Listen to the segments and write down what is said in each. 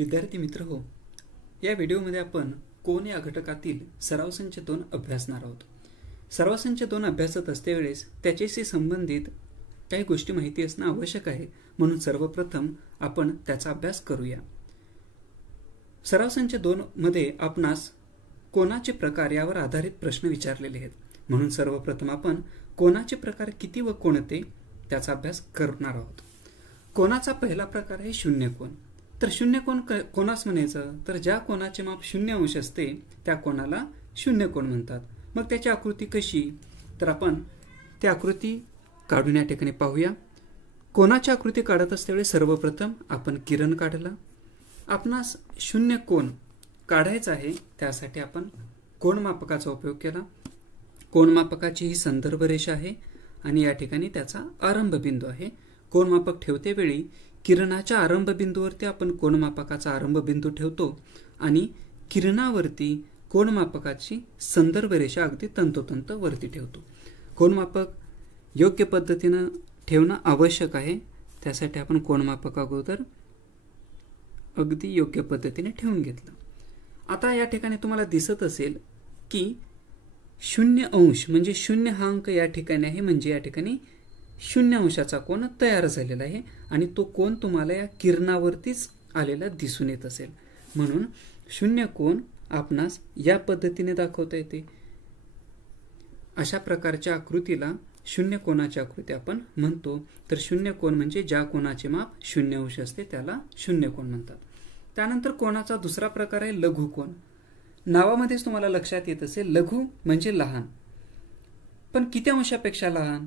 विद्यार्थी मित्र हो, या व्हिडिओमध्ये आपण कोन या घटकातील सराव संच 2 अभ्यासणार आहोत। सराव संच 2 अभ्यासत असतेवेळेस त्याच्याशी संबंधित काही गोष्टी माहिती असणे आवश्यक आहे, म्हणून सर्वप्रथम आपण त्याचा अभ्यास करूया। सराव संच 2 मध्ये आपणास कोनाचे प्रकार यावर आधारित प्रश्न विचारलेले आहेत, म्हणून सर्वप्रथम आपण कोनाचे प्रकार किती व कोणते त्याचा अभ्यास करणार आहोत। कोनाचा पहिला प्रकार आहे शून्य कोन। तर शून्य कोन कोणास म्हणायचं, तर ज्या कोनाचे माप 0 अंश असते त्या कोनाला शून्य कोन म्हणतात। मग त्याची आकृती कशी, तर आपण ती आकृती काढून या ठिकाणी पाहूया। कोनाची आकृती काढत असतेवेळी सर्वप्रथम आपण किरण काढला। आपणास शून्य कोन काढायचा आहे, त्यासाठी आपण कोनमापकाचा उपयोग केला। कोनमापकाची ही संदर्भ रेषा आहे आणि या ठिकाणी त्याचा आरंभ बिंदू आहे। कोनमापक ठेवते वेळी किरणाच्या आरंभ बिंदूवरती आपण कोनमापकाचा आरंभ बिंदू ठेवतो आणि किरणावरती कोनमापकाची संदर्भ रेषा अगदी तंतोतंत वरती ठेवतो। कोनमापक योग्य पद्धतीने ठेवणे आवश्यक आहे, त्यासाठी आपण कोनमापक अगोदर अगदी योग्य पद्धतीने ठेवून घेतलं। आता या ठिकाणी तुम्हाला दिसत असेल की 0 अंश म्हणजे 0 हा अंक या ठिकाणी आहे, म्हणजे या ठिकाणी 0 अंशाचा कोन तयार झालेला आहे आणि तो कोन तुम्हाला या किरणावरतीच आलेला दिसून येत असेल, म्हणून शून्य कोन आपणास या पद्धतीने दाखवता येते। अशा प्रकारच्या आकृतीला शून्य कोनाची आकृती आपण म्हणतो। तर शून्य कोन म्हणजे ज्या कोनाचे माप 0 अंश असते त्याला शून्य कोन म्हणतात। त्यानंतर कोनाचा दुसरा प्रकार आहे लघु कोन। नावामध्येच तुम्हाला लक्षात येत असेल, लघु म्हणजे लहान, पण किती अंशापेक्षा लहान,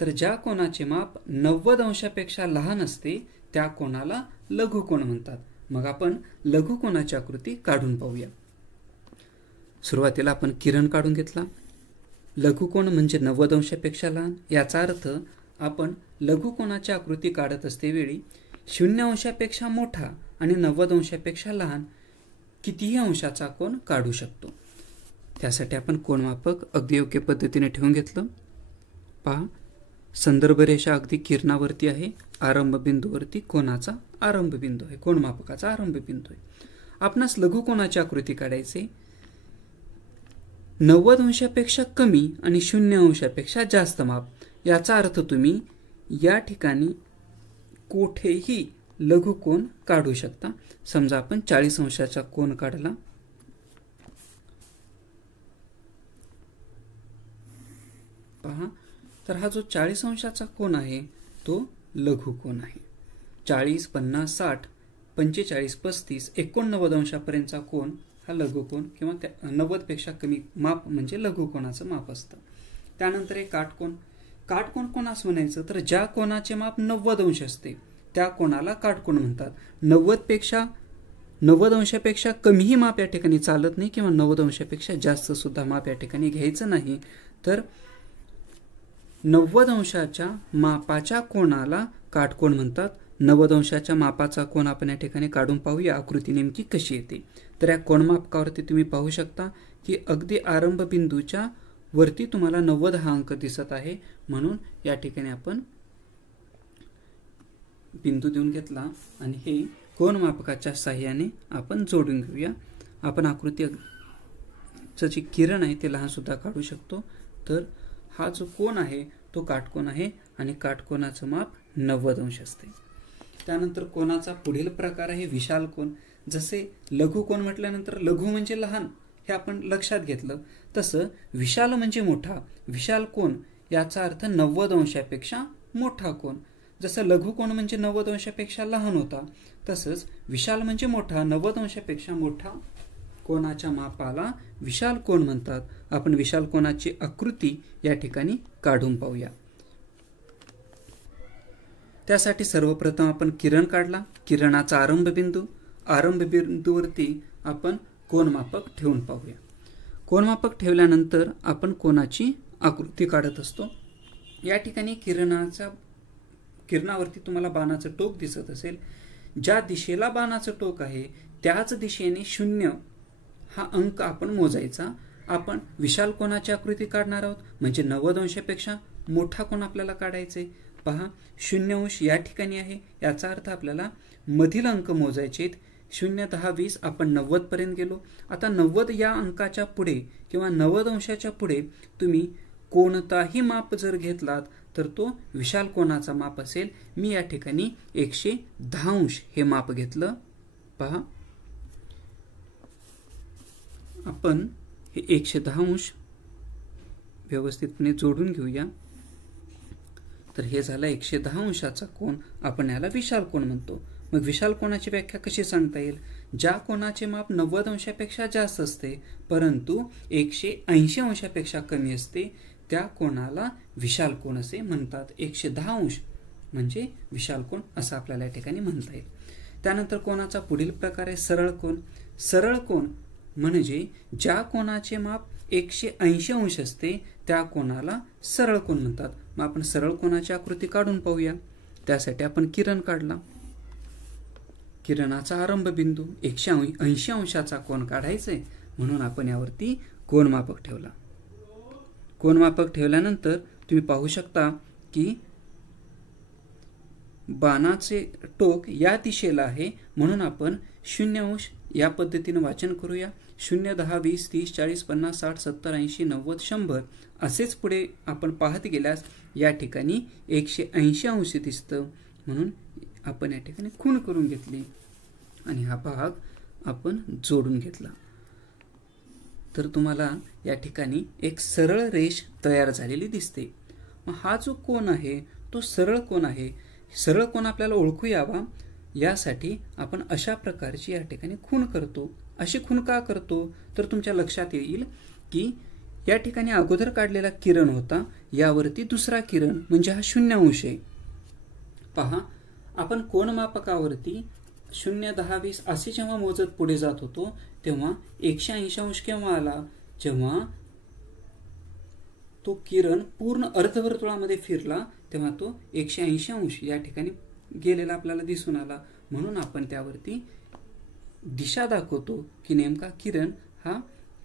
तर ज्या कोनाचे माप 90 अंशापेक्षा लहान असते त्या कोनाला लघु कोन म्हणतात। मग आपण लघु कोनाची आकृती काढून पाहूया। सुरुवातीला आपण किरण काढून घेतला। लघु कोन म्हणजे 90 अंशापेक्षा लहान, याचा अर्थ आपण लघु कोनाची आकृती काढत असतेवेळी 0 अंशापेक्षा मोठा आणि 90 अंशापेक्षा लहान कितीही अंशाचा कोन काढू शकतो। त्यासाठी आपण कोनमापक अगदी योग्य पद्धतीने ठेवून घेतलं। पहा, संदर्भ रेषा अगदी किरणावरती आहे, आरंभ बिंदूवरती कोनाचा आरंभ बिंदू आहे, कोनमापकाचा आरंभ बिंदू आहे। आपणास लघु कोनाची आकृती काढायची 90 अंशापेक्षा कमी आणि 0 अंशापेक्षा जास्त माप, याचा अर्थ तुम्ही या ठिकाणी कोठेही लघु कोन काढू शकता। समजा आपण 40 अंशाचा कोन काढला, पहा, तर हा जो 40 अंशाचा कोन आहे तो लघु कोन आहे। 40, 50, 60, 45, 35, 89 अंशापर्यंतचा कोन हा लघु कोन किंवा 90 पेक्षा कमी माप म्हणजे लघु कोनाचं माप असतं। त्यानंतर एक काटकोन। काटकोन कोणास म्हणायचं, तर ज्या कोनाचे माप 90 अंश असते त्या कोनाला काटकोन म्हणतात। 90 अंशापेक्षा कमीही माप या ठिकाणी चालत नाही किंवा 90 अंशापेक्षा जास्त सुद्धा माप या ठिकाणी घ्यायचं नाही, तर 90 अंशाच्या मापाच्या कोनाला काटकोन म्हणतात। 90 अंशाच्या मापाचा कोन आपण या ठिकाणी काढून पाहूया आकृती नेमकी कशी येते। तर या कोनमापकावरती तुम्ही पाहू शकता की अगदी आरंभ बिंदूच्या वरती तुम्हाला 90 हा अंक दिसत आहे, म्हणून या ठिकाणी आपण बिंदू देऊन घेतला आणि हे कोनमापकाच्या साहाय्याने आपण जोडून घेऊया। आपण आकृतीचं जे किरण आहे ते लहान सुद्धा काढू शकतो। तर हा जो कोन आहे तो काटकोन आहे आणि काटकोनाचं माप 90 अंश असते। त्यानंतर कोनाचा पुढील प्रकार आहे विशाल कोन। जसे लघु कोन म्हटल्यानंतर लघु म्हणजे लहान हे आपण लक्षात घेतलं, तसं विशाल म्हणजे मोठा। विशाल कोन याचा अर्थ 90 अंशापेक्षा मोठा कोन। जसं लघु कोन म्हणजे 90 अंशापेक्षा लहान होता, तसंच विशाल म्हणजे मोठा, 90 अंशापेक्षा मोठा कोनाच्या मापाला विशाल कोन म्हणतात। आपण विशाल कोनाची आकृती या ठिकाणी काढून पाहूया। त्यासाठी सर्वप्रथम आपण किरण काढला। किरणाचा आरंभ बिंदूवरती आपण कोनमापक ठेवून पाहूया। कोनमापक ठेवल्यानंतर आपण कोनाची आकृती काढत असतो। या ठिकाणी किरणावरती तुम्हाला बाणाचं टोक दिसत असेल, ज्या दिशेला बाणाचं टोक आहे त्याच दिशेने 0 हा अंक आपण मोजायचा। आपण विशाल कोनाची आकृती काढणार आहोत, म्हणजे 90 अंशापेक्षा मोठा कोन आपल्याला काढायचे। पहा, 0 अंश या ठिकाणी आहे, याचा अर्थ आपल्याला मधील अंक मोजायचे आहेत। 0, 10, 20 आपण 90 पर्यंत गेलो. आता 90 या अंकाच्या पुढे किंवा 90 अंशाच्या पुढे तुम्ही कोणताही माप जर घेतलात तर तो विशाल कोनाचा माप असेल. मी या ठिकाणी 110 अंश हे माप घेतलं. पहा, आपण हे 110 अंश व्यवस्थितपणे जोडून घेऊया. तर हे झालं 110 अंशाचा कोन. आपण याला विशाल कोन म्हणतो. मग विशाल कोनाची व्याख्या कशी सांगता येईल? ज्या कोनाचे माप 90 अंशापेक्षा जास्त असते परंतु 180 अंशापेक्षा कमी असते त्या कोनाला विशाल कोन असे म्हणतात. 110 अंश म्हणजे विशाल कोन असं आपल्याला या ठिकाणी म्हणता येईल. त्यानंतर कोनाचा पुढील प्रकार आहे सरळ कोन. सरळ कोन म्हणजे ज्या कोनाचे माप 180 अंश असते त्या कोनाला सरळ कोन म्हणतात. मग आपण सरळ कोनाची आकृती काढून पाहूया. त्यासाठी आपण किरण काढला. किरणाचा आरंभ बिंदू 180 अंशाचा कोन काढायचे म्हणून आपण यावरती कोनमापक ठेवला. कोनमापक ठेवल्यानंतर तुम्ही पाहू शकता की बाणाचे टोक या दिशेला आहे म्हणून आपण 0 अंश या पद्धतीने वाचन करूया. 0, 10, 20, 30, 40, 50, 60, 70, 80, 90, 100 असेच पुढे आपण पाहत गेल्यास या ठिकाणी 180 अंश दिसतं म्हणून आपण या ठिकाणी खूण करून घेतली आणि हा भाग आपण जोडून घेतला. तर तुम्हाला या ठिकाणी एक सरळ रेष तयार झालेली दिसते. मग हा जो कोन आहे तो सरळ कोन आहे. सरळ कोन आपल्याला ओळखू यावा यासाठी आपण अशा प्रकारची या ठिकाणी खूण करतो. अशी खूण का करतो तर तुमच्या लक्षात येईल की या ठिकाणी अगोदर काढलेला किरण होता यावरती दुसरा किरण म्हणजे हा 0 अंश आहे. पहा, आपण कोनमापकावरती 0, 10, 20 असे जेव्हा मोजत पुढे जात होतो तेव्हा 180 अंश केव्हा आला? जेव्हा तो किरण पूर्ण अर्धवर्तुळामध्ये फिरला तेव्हा तो 180 अंश या ठिकाणी गेलेला आपल्याला दिसून आला. म्हणून आपण त्यावरती दिशा दाखवतो की नेमका किरण हा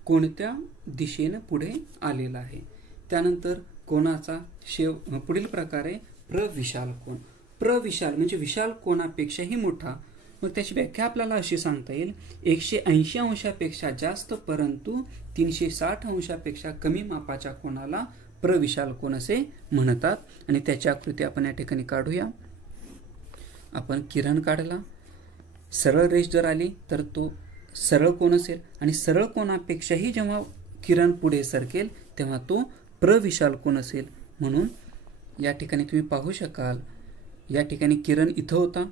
कोणत्या दिशेने पुढे आलेला आहे. त्यानंतर कोनाचा पुढील प्रकार आहे प्रविशाल कोन. प्रविशाल म्हणजे विशाल कोनापेक्षाही मोठा. मग त्याची व्याख्या आपल्याला अशी सांगता येईल 180 अंशापेक्षा जास्त परंतु 360 अंशापेक्षा कमी मापाच्या कोनाला प्रविशाल कोन असे म्हणतात. आणि त्याची आकृती आपण या ठिकाणी काढूया. आपण किरण काढला. सरळ रेष जर आली तर तो सरळ कोन असेल आणि सरळ कोनापेक्षाही जेव्हा किरण पुढे सरकेल तेव्हा तो प्रविशाल कोन असेल. म्हणून या ठिकाणी तुम्ही पाहू शकाल या ठिकाणी किरण इथं होता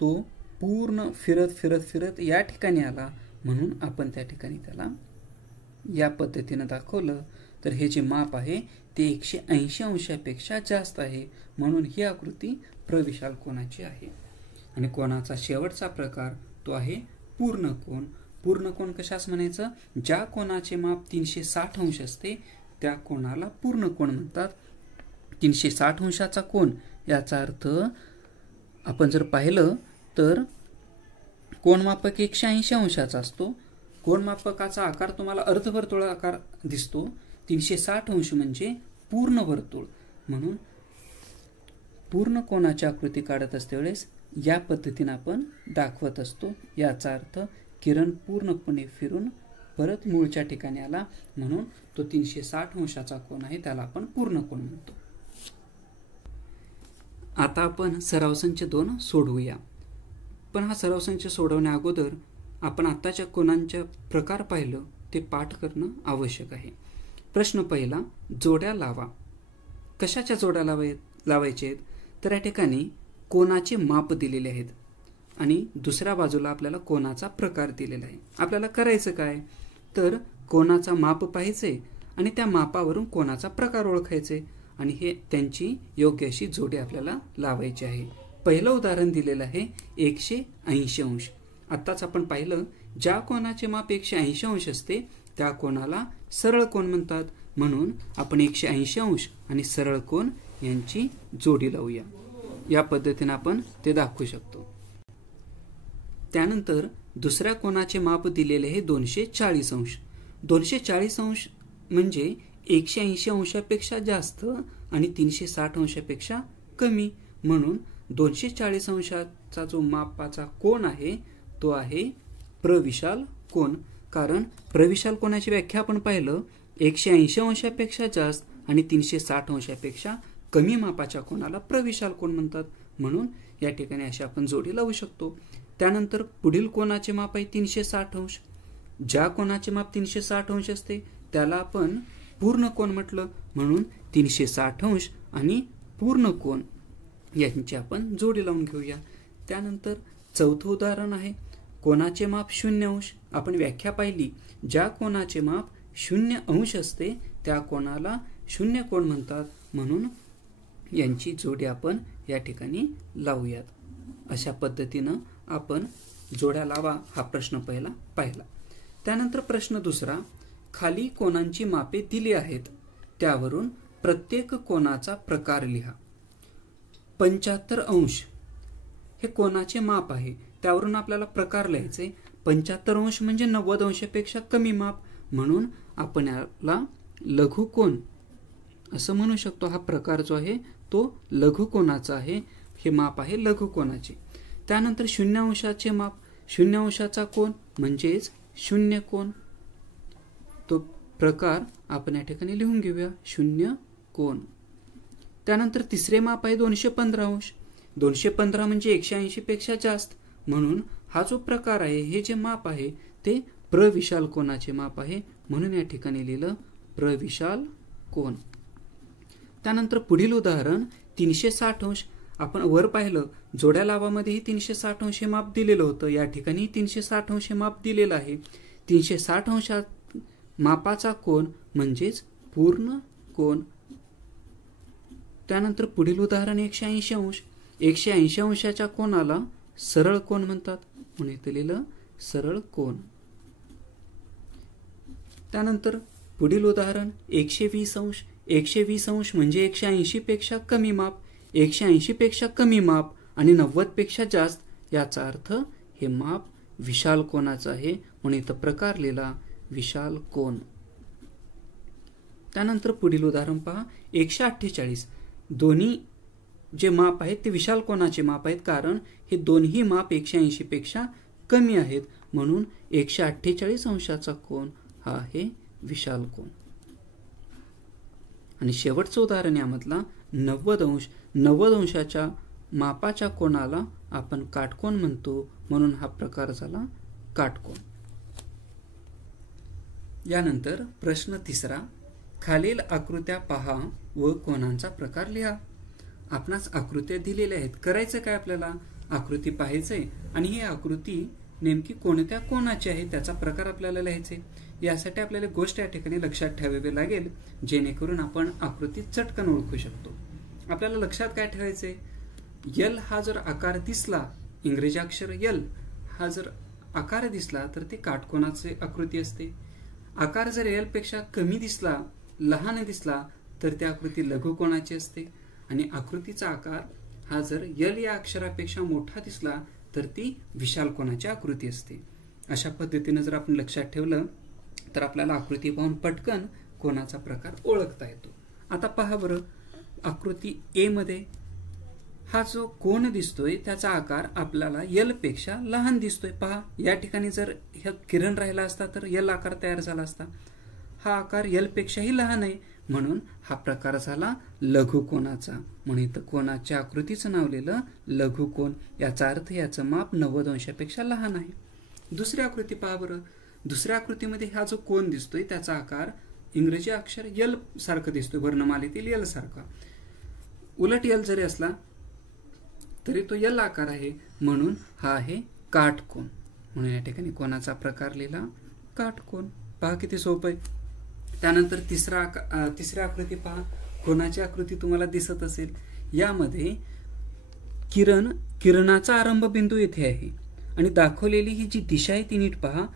तो पूर्ण फिरत फिरत फिरत या ठिकाणी आला म्हणून आपण त्या ठिकाणी त्याला या पद्धतीने दाखवलं. तर हे जे माप आहे ते 180 अंशापेक्षा जास्त आहे म्हणून ही आकृती प्रविशाल कोनाची आहे. आणि कोनाचा शेवटचा प्रकार तो आहे पूर्ण कोन. पूर्ण कोन कशास म्हणायचं? ज्या कोनाचे माप 360 अंश असते त्या कोनाला पूर्ण कोन म्हणतात. 360 अंशाचा कोन याचा अर्थ आपण जर पाहिलं तर कोनमापक 180 अंशाचा असतो. कोनमापकाचा आकार तुम्हाला अर्धवर्तुळाकार दिसतो. 360 अंश म्हणजे पूर्ण वर्तुळ. म्हणून पूर्ण कोनाची आकृती काढत असते वेळेस या पद्धतीने आपण दाखवत असतो. याचा अर्थ किरण पूर्णपणे फिरून परत मूळच्या ठिकाणी आला म्हणून तो 360 अंशाचा कोन आहे त्याला आपण पूर्ण कोन म्हणतो. आता आपण सराव संच 2 सोडवूया. पण हा सराव संच सोडवण्या अगोदर आपण आताच्या कोनांचे प्रकार पाहिलं ते पाठ करणं आवश्यक आहे. प्रश्न पहिला, जोड्या लावा. कशाच्या जोड्या लावायचे? तर या ठिकाणी कोनाचे माप दिलेले आहेत आणि दुसऱ्या बाजूला आपल्याला कोनाचा प्रकार दिलेला आहे. आपल्याला करायचं काय? तर कोनाचा माप पाहायचे आणि त्या मापावरून कोनाचा प्रकार ओळखायचे आणि हे त्यांची योग्य अशी जोडी आपल्याला लावायची आहे. पहिलं उदाहरण दिलेलं आहे 180 अंश. आत्ताच आपण पाहिलं ज्या कोनाचे माप 180 अंश असते त्या कोनाला सरळ कोन म्हणतात. म्हणून आपण 180 अंश आणि सरळ कोन यांची जोडी लावूया. या पद्धतीने आपण ते दाखवू शकतो. त्यानंतर दुसऱ्या कोनाचे माप दिलेले आहे 240 अंश. 240 अंश म्हणजे 180 अंशापेक्षा जास्त आणि 360 अंशापेक्षा कमी. म्हणून 240 अंशाचा जो मापाचा कोन आहे तो आहे प्रविशाल कोन. कारण प्रविशाल कोनाची व्याख्या आपण पाहिलं 180 अंशापेक्षा जास्त आणि 360 अंशापेक्षा कमी मापाच्या कोनाला प्रविशाल कोन म्हणतात. म्हणून या ठिकाणी अशी आपण जोडी लावू शकतो. त्यानंतर पुढील कोनाचे माप आहे 360 अंश. ज्या कोनाचे माप 360 अंश असते त्याला आपण पूर्ण कोन म्हटलं. म्हणून 360 अंश आणि पूर्ण कोन यांची आपण जोडी लावून घेऊया. त्यानंतर चौथं उदाहरण आहे कोनाचे माप 0 अंश. आपण व्याख्या पाहिली ज्या कोनाचे माप 0 अंश असते त्या कोनाला शून्य कोन म्हणतात. म्हणून यांची जोडी आपण या ठिकाणी लावूयात. अशा पद्धतीनं आपण जोड्या लावा हा प्रश्न पहिला पाहिला. त्यानंतर प्रश्न दुसरा, खाली कोनांची मापे दिली आहेत त्यावरून प्रत्येक कोनाचा प्रकार लिहा. 75 अंश हे कोनाचे माप आहे त्यावरून आपल्याला प्रकार लिहायचे. 75 अंश म्हणजे 90 अंशापेक्षा कमी माप. म्हणून आपण याला लघुकोन असं म्हणू शकतो. हा प्रकार जो आहे तो लघुकोनाचा आहे. हे माप आहे लघुकोनाचे. त्यानंतर 0 अंशाचे माप, 0 अंशाचा कोन म्हणजेच शून्य कोन. तो प्रकार आपण या ठिकाणी लिहून घेऊया, शून्य कोन. त्यानंतर तिसरे माप आहे 215 अंश. 215 म्हणजे 180 पेक्षा जास्त. म्हणून हा जो प्रकार आहे हे जे माप आहे ते प्रविशाल कोनाचे माप आहे. म्हणून या ठिकाणी लिहिलं प्रविशाल कोन. त्यानंतर पुढील उदाहरण 360 अंश. आपण वर पाहिलं जोड्या लावामध्येही 360 अंश हे माप दिलेलं होतं. या ठिकाणी 360 अंश हे माप दिलेलं आहे. 360 अंशात मापाचा कोन म्हणजेच पूर्ण कोन. त्यानंतर पुढील उदाहरण 180 अंश. 180 अंशाच्या कोनाला सरळ कोन म्हणतात. म्हणून इथे लिहिलं सरळ कोन. त्यानंतर पुढील उदाहरण 120 अंश. 120 अंश म्हणजे 180 पेक्षा कमी माप. 180 पेक्षा कमी माप आणि 90 पेक्षा जास्त याचा अर्थ हे माप विशाल कोनाचं आहे. म्हणून इथं प्रकार लिहिला विशाल कोन. त्यानंतर पुढील उदाहरण पहा 148. दोन्ही जे माप आहेत ते विशाल कोनाचे माप आहेत कारण हे दोन्ही माप 180 पेक्षा कमी आहेत. म्हणून 148 अंशाचा कोन हा आहे विशाल कोन. आणि शेवटचं उदाहरण यामधला 90 अंश. 90 अंशाच्या मापाच्या कोनाला आपण काटकोन म्हणतो. म्हणून हा प्रकार झाला काटकोन. यानंतर प्रश्न तिसरा, खालील आकृत्या पहा व कोनांचा प्रकार लिहा. आपणास आकृत्या दिलेल्या आहेत. करायचं काय आपल्याला, आकृती पाहायचंय आणि ही आकृती नेमकी कोणत्या कोनाची आहे त्याचा प्रकार आपल्याला लिहायचे. यासाठी आपल्याला गोष्ट या ठिकाणी लक्षात ठेवावी लागेल जेणेकरून आपण आकृती चटकन ओळखू शकतो. आपल्याला लक्षात काय ठेवायचे, यल हा जर आकार दिसला, इंग्रजी अक्षर यल हा जर आकार दिसला तर ते काटकोनाचे आकृती असते. आकार जर यल पेक्षा कमी दिसला, लहान दिसला तर ती आकृती लघुकोनाची असते. आणि आकृतीचा आकार हा जर यल या अक्षरापेक्षा मोठा दिसला तर ती विशाल कोनाची आकृती असते. अशा पद्धतीने जर आपण लक्षात ठेवलं तर आपल्याला आकृती पाहून पटकन कोनाचा प्रकार ओळखता येतो. आता पहा बरं, आकृती ए मध्ये हा जो कोन दिसतोय त्याचा आकार आपल्याला यल पेक्षा लहान दिसतोय. पहा या ठिकाणी जर हा किरण राहिला असता तर यल आकार तयार झाला असता. हा आकार यल पेक्षाही लहान आहे म्हणून हा प्रकार झाला लघुकोनाचा. म्हणून इथं कोनाच्या आकृतीचं नाव लिहिलं लघुकोन. याचा अर्थ याचं माप 90 अंशापेक्षा लहान आहे. दुसरी आकृती पहा बरं. दुसऱ्या आकृतीमध्ये हा जो कोन दिसतोय त्याचा आकार इंग्रजी अक्षर यल सारखं दिसतोय, वर्णमालेतील यल सारखा. उलट यल जरी असला तरी तो यल आकार आहे म्हणून हा आहे काटकोन. म्हणून या ठिकाणी कोनाचा प्रकार लिहिला काटकोन. पहा किती सोपं आहे. त्यानंतर तिसऱ्या आकृती पहा. कोनाची आकृती तुम्हाला दिसत असेल. यामध्ये किरणाचा आरंभ बिंदू येथे आहे आणि दाखवलेली ही जी दिशा आहे ती नीट पहा.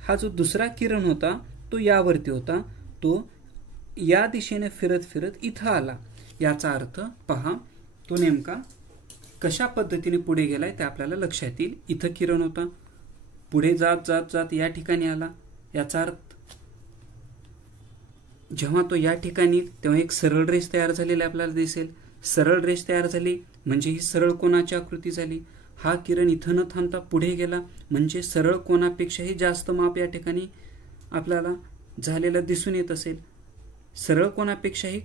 हा जो दुसरा किरण होता तो यावरती होता, तो या दिशेने फिरत फिरत इथं आला. याचा अर्थ पहा तो नेमका कशा पद्धतीने पुढे गेलाय ते आपल्याला लक्षात येईल. इथं किरण होता, पुढे जात जात जात या ठिकाणी आला. याचा अर्थ जेव्हा तो या ठिकाणी तेव्हा एक सरळ रेष तयार झालेली आपल्याला दिसेल. सरळ रेष तयार झाली म्हणजे ही सरळ कोनाची आकृती झाली. हा किरण इथं न थांबता पुढे गेला म्हणजे सरळ कोनापेक्षाही जास्त माप या ठिकाणी आपल्याला झालेलं दिसून येत असेल. सरळ कोनापेक्षाही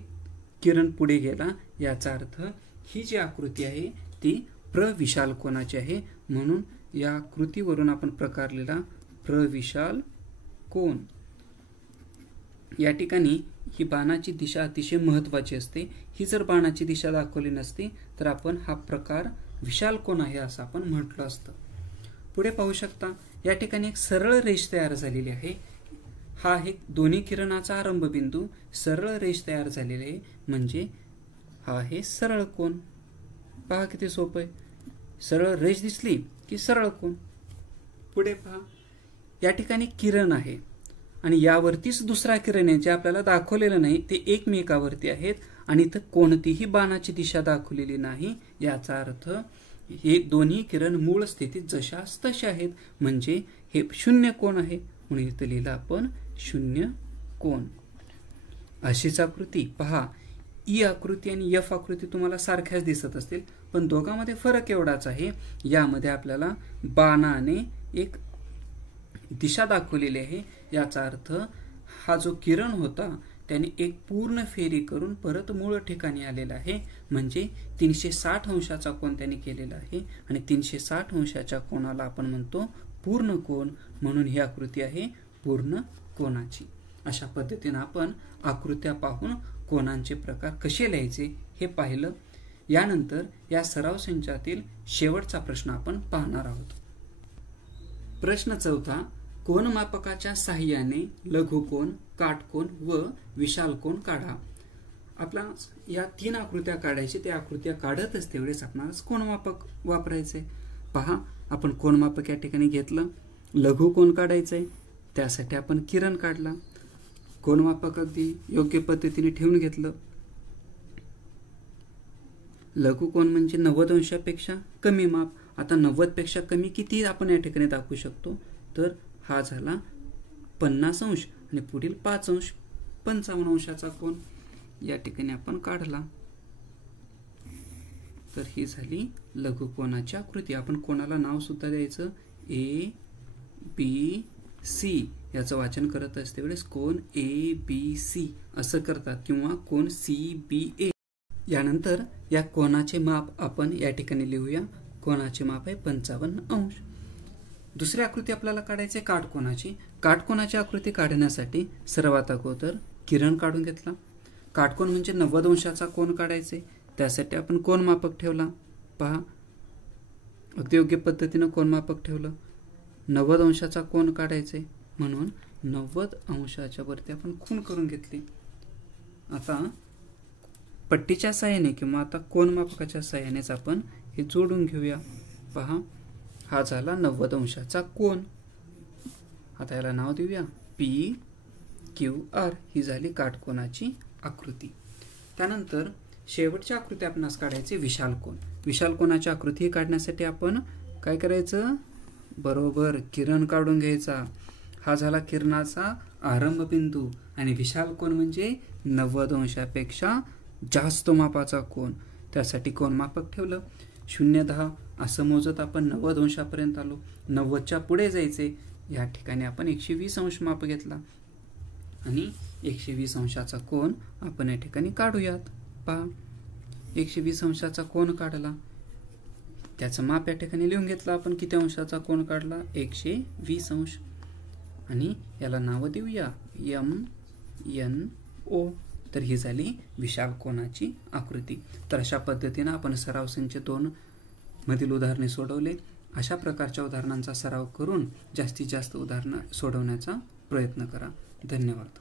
किरण पुढे गेला याचा अर्थ ही जी आकृती आहे ती प्रविशाल कोनाची आहे. म्हणून या आकृतीवरून आपण प्रकार लिहिला प्रविशाल कोन. या ठिकाणी ही बाणाची दिशा अतिशय महत्वाची असते. ही जर बाणाची दिशा दाखवली नसती तर आपण हा प्रकार विशाल कोन आहे असं आपण म्हटलं असतं. पुढे पाहू शकता या ठिकाणी एक सरळ रेष तयार झालेली आहे. हा आहे दोन्ही किरणाचा आरंभ बिंदू. सरळ रेष तयार झालेली आहे म्हणजे हा आहे सरळ कोन. पहा किती सोपं आहे. सरळ रेष दिसली की सरळ कोन. पुढे पहा या ठिकाणी किरण आहे आणि यावरतीच दुसरा किरण आहे जे आपल्याला दाखवलेलं नाही. ते एकमेकावरती आहेत आणि इथं कोणतीही बाणाची दिशा दाखवलेली नाही. याचा अर्थ हे दोन्ही किरण मूळ स्थितीत जशास तसे आहेत म्हणजे हे शून्य कोन आहे. म्हणून इथं लिहिलं आपण शून्य कोन. अशीच आकृती पहा ई आकृती आणि एफ आकृती तुम्हाला सारख्याच दिसत असतील पण दोघांमध्ये फरक एवढाच आहे. यामध्ये आपल्याला बाणाने एक दिशा दाखवलेली आहे. याचा अर्थ हा जो किरण होता त्याने एक पूर्ण फेरी करून परत मूळ ठिकाणी आलेला आहे म्हणजे 360 अंशाचा कोन त्याने केलेला आहे आणि 360 अंशाच्या कोनाला आपण म्हणतो पूर्ण कोन. म्हणून ही आकृती आहे पूर्ण कोनाची. अशा पद्धतीने आपण आकृत्या पाहून कोनांचे प्रकार कसे लिहायचे हे पाहिलं. यानंतर या सराव संचातील शेवटचा प्रश्न आपण पाहणार आहोत. प्रश्न 4 कोनमापकाच्या साहाय्याने लघुकोन, काटकोन व विशाल कोन काढा. आपला या 3 आकृत्या काढायची. त्या आकृत्या काढत असते वेळेस आपणास कोनमापक वापरायचे. पहा आपण कोनमापक या ठिकाणी घेतलं. लघुकोन काढायचंय त्यासाठी आपण किरण काढला. कोनमापक अगदी योग्य पद्धतीने ठेवून घेतलं. लघुकोन म्हणजे 90 अंशापेक्षा कमी माप. आता 90 पेक्षा कमी किती आपण या ठिकाणी दाखवू शकतो तर हा झाला 50 अंश आणि पुढील 5 अंश 55 अंशाचा कोन या ठिकाणी आपण काढला. तर ही झाली लघुकोनाची आकृती. आपण कोणाला नाव सुद्धा द्यायचं ए बी सी याचं वाचन करत असते वेळेस कोन ए बी सी असं करतात किंवा कोन सी बी ए. यानंतर या कोनाचे माप आपण या ठिकाणी लिहूया. कोनाचे माप आहे 55 अंश. दुसरी आकृती आपल्याला काढायची काटकोनाची. काटकोनाची आकृती काढण्यासाठी सर्वात अगोदर किरण काढून घेतला. काटकोन म्हणजे 90 अंशाचा कोन काढायचे. त्यासाठी आपण कोनमापक ठेवला. पहा अगदी योग्य पद्धतीने कोनमापक ठेवलं. 90 अंशाचा कोन काढायचे म्हणून 90 अंशाच्या वरती आपण खूण करून घेतली. आता पट्टीच्या साहाय्याने किंवा आता कोनमापकाच्या साहाय्यानेच आपण हे जोडून घेऊया. पहा हा झाला 90 अंशाचा कोन. आता याला नाव देऊया पी क्यू आर. ही झाली काटकोनाची आकृती. त्यानंतर शेवटची आकृती आपणास काढायची विशाल कोन. विशाल कोनाची आकृती काढण्यासाठी आपण काय करायचं बरोबर किरण काढून घ्यायचा. हा झाला किरणाचा आरंभ बिंदू आणि विशाल कोन म्हणजे 90 अंशापेक्षा जास्त मापाचा कोन. त्यासाठी कोनमापक ठेवलं. 0.10 असं मोजत आपण 90 अंशापर्यंत आलो. 90च्या पुढे जायचे. या ठिकाणी आपण 120 अंश माप घेतला आणि 120 अंशाचा कोन आपण या ठिकाणी काढूयात. पहा 120 अंशाचा कोन काढला. त्याचं माप या ठिकाणी लिहून घेतलं आपण. किती अंशाचा कोन काढला 120 अंश आणि याला नाव देऊया एम एन ओ. तर ही झाली विशाल कोनाची आकृती. तर अशा पद्धतीने आपण सराव संच 2 मधील उदाहरणे सोडवले. अशा प्रकारच्या उदाहरणांचा सराव करून जास्तीत जास्त उदाहरणं सोडवण्याचा प्रयत्न करा. धन्यवाद.